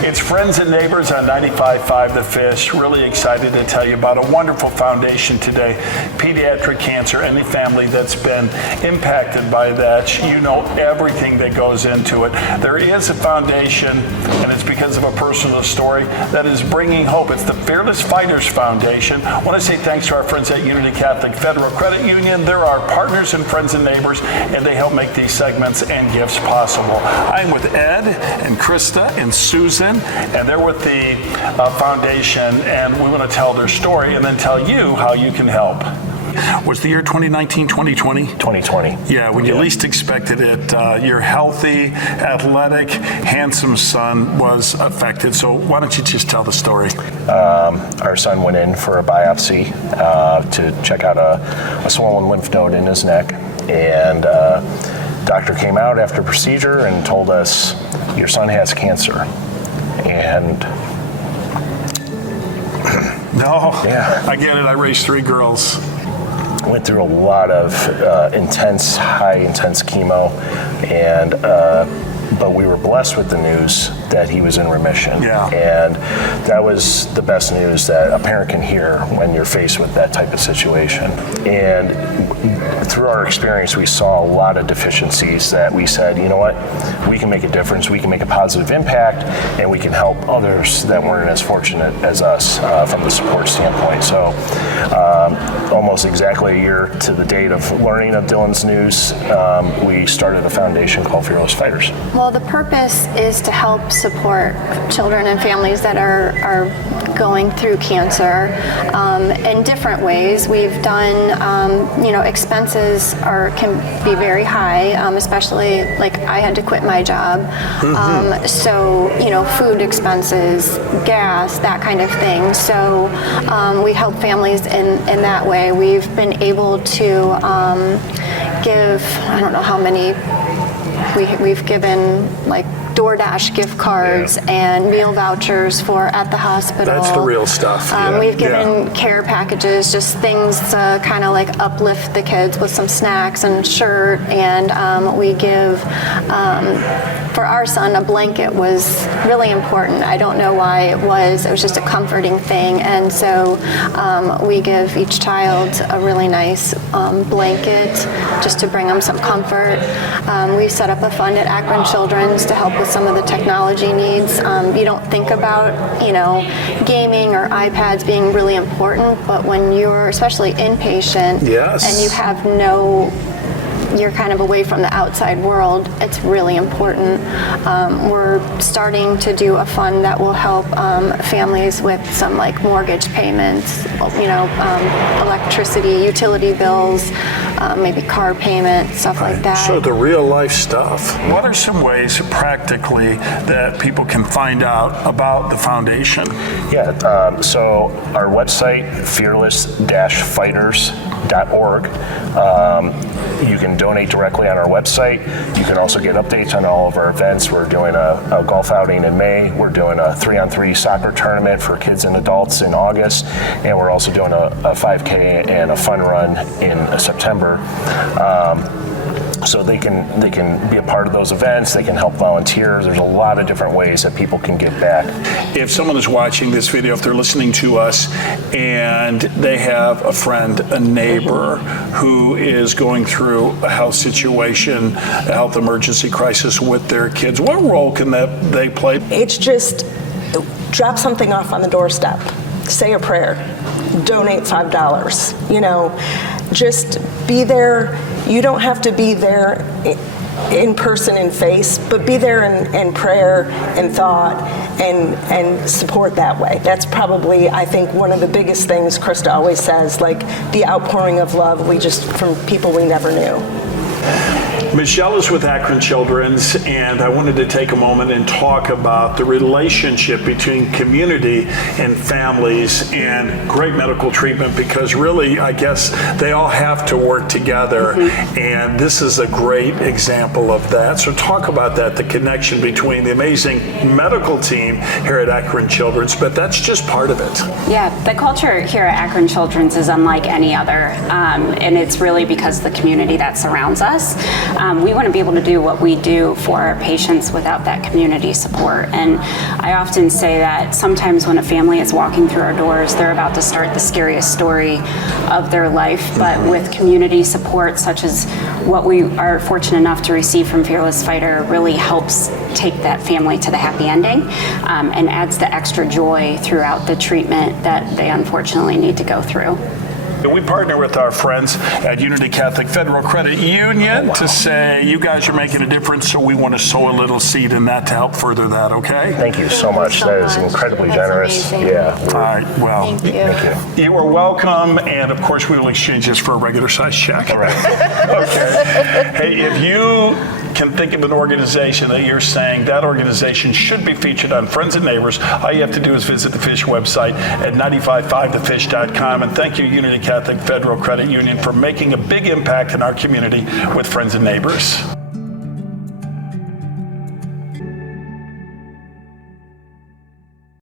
It's Friends and Neighbors on 95.5 The Fish. Really excited to tell you about a wonderful foundation today. Pediatric cancer, any family that's been impacted by that, you know everything that goes into it. There is a foundation, and it's because of a personal story that is bringing hope. It's the Fearless Fighters Foundation. I want to say thanks to our friends at Unity Catholic Federal Credit Union. They're our partners in Friends and Neighbors, and they help make these segments and gifts possible. I'm with Ed and Krista and Susan, and they're with the foundation, and we want to tell their story and then tell you how you can help. Was the year 2019, 2020? 2020. Yeah, when you least expected it, your healthy, athletic, handsome son was affected. So why don't you just tell the story? Our son went in for a biopsy to check out a swollen lymph node in his neck, and doctor came out after procedure and told us, your son has cancer. And no, yeah. I get it. I raised 3 girls. Went through a lot of high intense chemo, and but we were blessed with the news that he was in remission. Yeah. And that was the best news that a parent can hear when you're faced with that type of situation. And through our experience, we saw a lot of deficiencies that we said, you know what, we can make a difference, we can make a positive impact, and we can help others that weren't as fortunate as us from the support standpoint. So almost exactly a year to the date of learning of Dylan's news, we started a foundation called Fearless Fighters. Well, the purpose is to help support children and families that are going through cancer in different ways. We've done, expenses can be very high, especially like I had to quit my job. So, food expenses, gas, that kind of thing. So we help families in that way. We've been able to give, I don't know how many, we've given like DoorDash gift cards and meal vouchers for at the hospital. That's the real stuff. We've given care packages, just things to kind of like uplift the kids with some snacks and shirt. And we give, for our son, a blanket was really important. I don't know why it was just a comforting thing. And so we give each child a really nice blanket just to bring them some comfort. We set up a fund at Akron Children's to help with some of the technology needs. You don't think about, gaming or iPads being really important, but when you're especially inpatient and you have you're kind of away from the outside world, it's really important. We're starting to do a fund that will help families with some like mortgage payments, electricity, utility bills, maybe car payment, stuff like that. So the real life stuff. What are some ways practically that people can find out about the foundation? Yeah, so our website, fearless-fighters.org. You can donate directly on our website. You can also get updates on all of our events. We're doing a golf outing in May. We're doing a 3-on-3 soccer tournament for kids and adults in August. And we're also doing a 5K and a fun run in September. So they can be a part of those events. They can help volunteer. There's a lot of different ways that people can give back. If someone is watching this video, if they're listening to us and they have a friend, a neighbor who is going through a health situation, a health emergency crisis with their kids, what role can they play? It's just drop something off on the doorstep, say a prayer, donate $5, just be there. You don't have to be there in person and face, but be there in prayer and thought and support that way. That's probably, I think, one of the biggest things Krista always says, like the outpouring of love from people we never knew. Michelle is with Akron Children's, and I wanted to take a moment and talk about the relationship between community and families and great medical treatment, because really, I guess, they all have to work together, and this is a great example of that. So talk about that, the connection between the amazing medical team here at Akron Children's, but that's just part of it. Yeah, the culture here at Akron Children's is unlike any other, and it's really because of the community that surrounds us. we wouldn't be able to do what we do for our patients without that community support. And I often say that sometimes when a family is walking through our doors, they're about to start the scariest story of their life, but with community support such as what we are fortunate enough to receive from Fearless Fighter really helps take that family to the happy ending, and adds the extra joy throughout the treatment that they unfortunately need to go through. We partner with our friends at Unity Catholic Federal Credit Union to say, you guys are making a difference, so we want to sow a little seed in that to help further that, okay? Thank you so much. so That is much. incredibly That's generous. amazing. Yeah. All right, well, Thank you. Thank you. you are welcome, and of course, we will exchange this for a regular size check. All right. Okay. Hey, if you can think of an organization that you're saying that organization should be featured on Friends and Neighbors, all you have to do is visit the Fish website at 955thefish.com. And thank you, Unity Catholic Federal Credit Union, for making a big impact in our community with Friends and Neighbors.